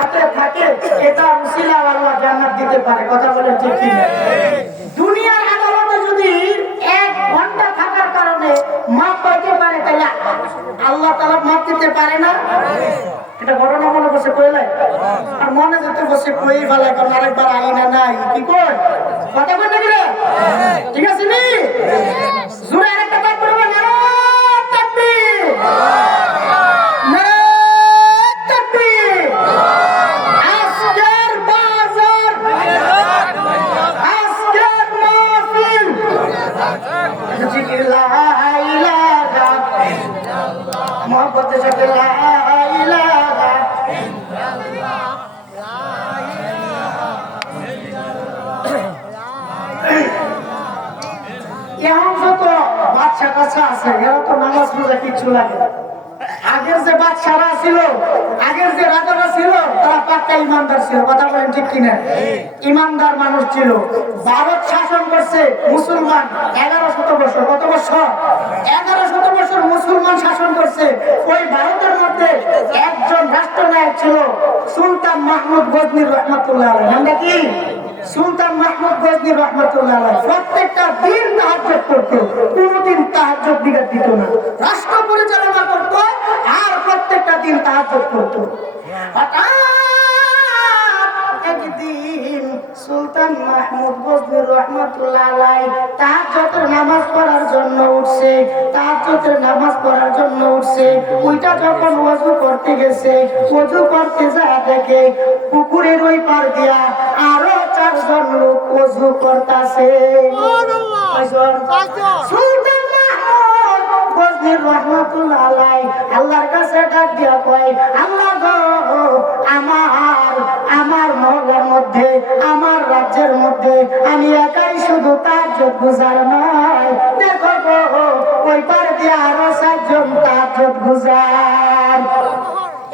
হাতে থাকে, এটা উসিলা আল্লাহ জান্নাত দিতে পারে। কথা বলেন ঠিক কি না? দুনিয়ার আদালতে যদি 1 ঘন্টা থাকার কারণে মাপ পাইতে পারে, তাহলে আল্লাহ তাআলা মাপ দিতে পারে না? এটা ঘটনা মনে বসে কইলে আর মনে যেতে বসে কই ফেলায়, কারণ আরেকবার আইনা নাই কি কই কথা বল নাকি রে? ঠিক আছে নি? জোরে আরেকটা কাজ করবে না। তাকবীর, নারায়ে তাকবীর। আজকের বাজার, আজকের মাহফিল, জিকির লা ইলাহা ইল্লাল্লাহ, মুহাম্মদ সাথে লা ইলাহা ইল্লাল্লাহ। এখন যত বাচ্চা কাচ্চা আছে এরা তো নামাজ রোজা কিচ্ছু লাগে না। আগের যে বাচ্চারা ছিল, আগের যে রাজারা ছিল, তারা পাক্কা ইমানদার ছিল। কথা বলেন ঠিক কিনা? ইমানদার মানুষ ছিল। ভারত শাসন করছে মুসলমান 1100 বছর। কত বছর? 1100 বছর মুসলমান শাসন করছে। ওই ভারতের মধ্যে একজন রাষ্ট্রনায়ক ছিল সুলতান মাহমুদ গজনী রহমাতুল্লাহ আলাইহি। নামটা কি? সুলতান মাহমুদ গজনী রহমাতুল্লাহ আলাইহি। প্রত্যেকটা দিন তাহাজ্জুদ করত, কোনদিন তাহাজ্জুদ বিঘাত দিত না। রাষ্ট্র পরিচালনা করত আর প্রত্যেকটা দিন তাহাজ্জুদ করত। হঠাৎ একদিন সুলতান মাহমুদ গজনী রহমাতুল্লাহ আলাইহি তাহাজ্জুদের নামাজ পড়ার জন্য উঠছে। তাহাজ্জুদের নামাজ পড়ার জন্য উঠছে। ওইটা যখন ওযু করতে গেছে, ওযু করতে যায় দেখে পুকুরের ওই পার দিয়া আরো 4 জন লোক ওযু করতেছে। সুলতান মাহমুদ গজনী রহমাতুল্লাহ আলাইহি আল্লাহর কাছে ডাক দিয়া কয়, আল্লাহ গো, আমার মহল্লার মধ্যে, আমার রাজ্যের মধ্যে আমি একাই শুধু তাহাজ্জুদ গুজার নয়, দেখো গো ওই পার দিয়ে আরো 4 জন তাহাজ্জুদ গুজার।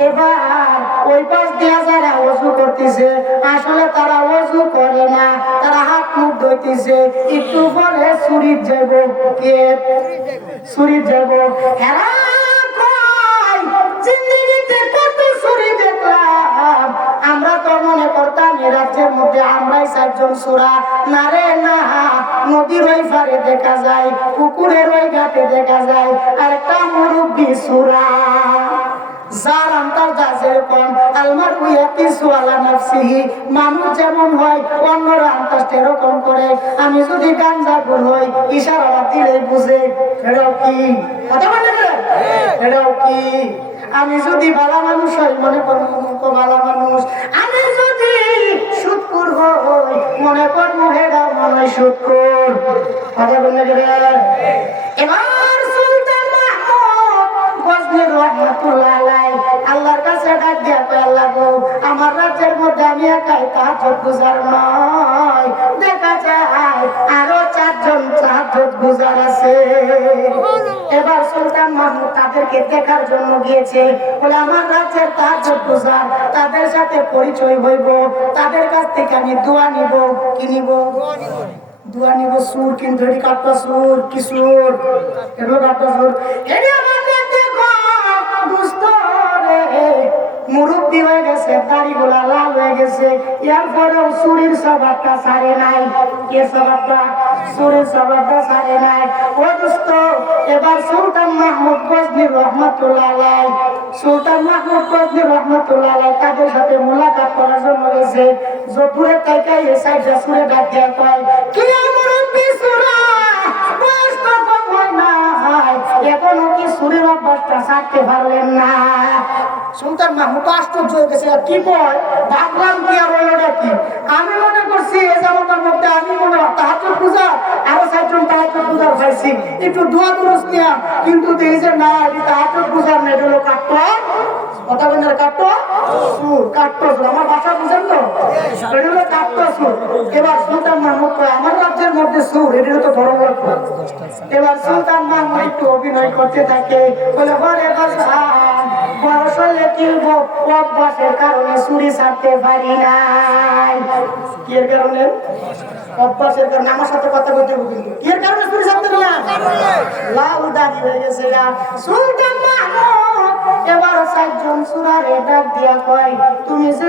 এবার ওই পাশ দিয়া যারা ওযু করতেছে, আসলে তারা ওযু করে না, তারা হাত মুখ ধুইতেছে। একটু পরে শরীর যাব, কে শরীর যাব। হেরা কয় জিন্দেগিতে কত শরীর দেখলাম, আমরা তো মনে করতাম এই রাজ্যের মধ্যে আমরাই 4 জন সূরা। না রে না, নদীর ওই পারে দেখা যায়, পুকুরের ওই ঘাটে দেখা যায় আরেকটা মুরব্বি সূরা। যার আন্দাজ যেরকম আলমারু ইয়াকিসু আলা নাফসিহি, মানুষ যেমন হয় অন্যরা আন্দাজ এরকম করে। আমি যদি গাঞ্জাখোর হই, ইশারা দিলে বুঝে এটাও কি কথা বলে না, এটাও কি। আমি যদি ভালো মানুষ হই, মনে করব ভালো মানুষ। আমি যদি সুদখোর হই, মনে করব এটাও মনে হয় সুদখোর। কথা বলে না। এবার সুলতান মাহমুদ গজনী রহমাতুল্লাহ আলাইহি আল্লাহর কাছে ডাক দিয়া কয়, আল্লাহ গো, আমার রাজ্যের মধ্যে আমি একাই তাহাজ্জুদ গুজার নয়, দেখা যায় আরো 4 জন তাহাজ্জুদ গুজার আছে। এবার সুলতান মাহমুদ তাদেরকে দেখার জন্য গিয়েছে। বলে আমার রাজ্যের তাহাজ্জুদ গুজার, তাদের সাথে পরিচয় হইব, তাদের কাছ থেকে আমি দোয়া নিব। কি নিব? দোয়া নিব। সুর কিন্তু এটি কাটটা সুর, কি সুর? এটা কাটটা সুর। এটি আমার দেখো দুষ্ট রে, মুরব্বি হয়ে গেছে, দাড়িগুলা লাল হয়ে গেছে, এরপরেও চুরির স্বভাবটা ছাড়ে নাই। কে স্বভাবটা? চুরির স্বভাবটা ছাড়ে নাই। ও দোস্ত, এবার সুলতান মাহমুদ গজনী রহমাতুল্লাহ আলাইহি, সুলতান মাহমুদ গজনী রহমাতুল্লাহ আলাইহি তাদের সাথে মুলাকাত করার জন্য গেছে। জোপুরে তাইকাই এই সাইডটা সুরে ডাক দিয়া কয়, কি মুরব্বি সুরা, বয়স তো কম হয় না, এখনো কি চুরির অভ্যাসটা ছাড়তে পারলেন না? সুলতান মাহমুদ আশ্চর্য হয়ে গেছে, কি কয়, ভাবলাম কি আর হলোটা কি। আমি মনে করছি এই জামানার মধ্যে আমি মনে হয় তাহাজ্জুদ পূজা আরো 4 জন তাহাজ্জুদ পূজার পাইছি, একটু দোয়া দুরুস নিয়া, কিন্তু দেখি যে না, এই তাহাজ্জুদ পূজার নেই, হলো কাটতো কথা বলেন, কাটতো সুর, কাটতো সুর। আমার ভাষা বুঝেন তো, এটা হলো কাটতো সুর। এবার সুলতান মাহমুদ কয়, আমার রাজ্যের মধ্যে সুর, এটা তো ধরম লাগবে। এবার সুলতান মাহমুদ একটু অভিনয় করতে থাকে, বলে ঘরে বাসা বয়স হলে কিনবো, অভ্যাসের কারণে চুরি ছাড়তে পারি নাই। কি এর কারণে? অভ্যাসের কারণে। আমার সাথে কথা বলতে হবে, কি এর কারণে চুরি ছাড়তে পারলাম? লাউ দাঁড়ি হয়ে গেছে। সুলতান মাহমুদ এবার 4 জন সূরারে ডাক দিয়া কয়, তুমি যে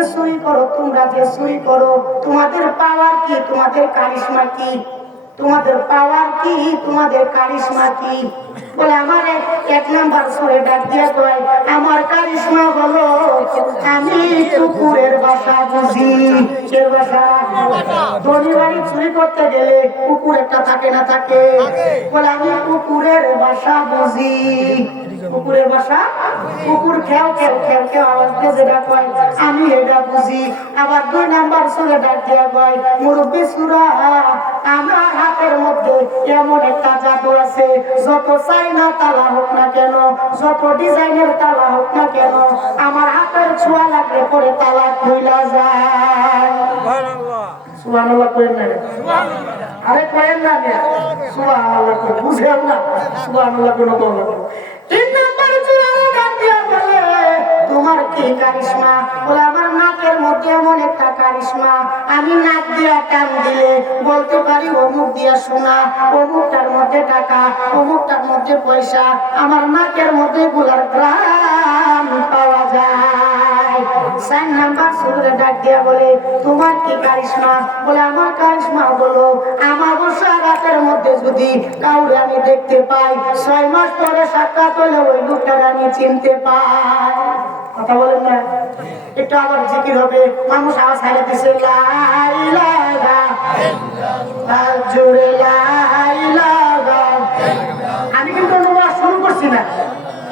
আজকে চুরি করো, তোমাদের পাওয়ার কি, তোমাদের কারিশমা কি, তোমাদের পাওয়ার কি, তোমাদের কারিশমা কি? বলে আমার এক নাম্বার সুরে ডাক দিয়ে কয় আমার কারিশমা হলো আমি কুকুরের বাসা বুঝি। এর বাসা ধনী বাড়ি চুরি করতে গেলে কুকুর একটা থাকে না থাকে? বলে আমি কুকুরের বাসা বুঝি। কুকুরের বাসা, কুকুর খেও খেও খেও খেও আওয়াজ দিয়ে যেটা কয় আমি এটা বুঝি। আবার 2 নাম্বার সুরে ডাক দিয়া কয় মুরব্বী সুরা আমার হাতের মধ্যে এমন একটা জাদু আছে, যত চাইনা তালা হোক না কেন, যত ডিজাইনের তালা হোক না কেন, আমার হাতের ছোঁয়া লাগলে পরে তালা খুইলা যায়। সুবহানাল্লাহ কইেন না, আরে কইেন না, সুবহানাল্লাহ কই বুঝেন না, সুবহানাল্লাহ কোন কথা। 3 নাম্বার সুরা ডাক দিয়া বলে তোমার কি কারিশমা? বলে আমার নাকের মধ্যে এমন একটা কারিশমা, আমি নাক দিয়া টান দিলে বলতে পারি অমুক দিয়া সোনা, অমুকটার মধ্যে টাকা, অমুকটার মধ্যে পয়সা, আমার নাকের মধ্যে গুলার গ্রাম পাওয়া যায়। 4 নাম্বার সুরে ডাক দিয়া বলে তোমার কি কারিশমা? বলে আমার কারিশমা হলো আমাবস্যা রাতের মধ্যে যদি কাউরে আমি দেখতে পাই, 6 মাস পরে সাক্ষাৎ হলে ওই লোকটার আমি চিনতে পাই। কথা বলেন না, একটু আবার জিকির হবে, মানুষ আওয়াজ হারিয়ে দিছে লা ইলাহা ইল্লাল্লাহ, জোরে লা ইলাহা। আমি কিন্তু ওয়াজ শুরু করছি না,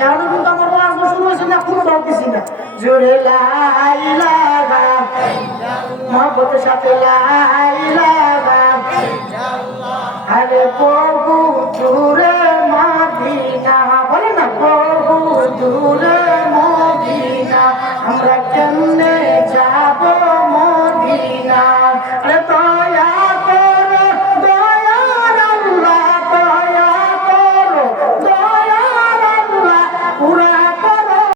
এখন কিন্তু আমার ওয়াজ শুরু হয়েছে না, খুব বলতেছি না, জোরে লা ইলাহা ইল্লাল্লাহ, মহব্বতের সাথে লা ইলাহা ইল্লাল্লাহ। আরে বহু দূরে মদিনা, বলে না বহু দূরে মদিনা, আমরা কেমনে যাব মদিনা? আরে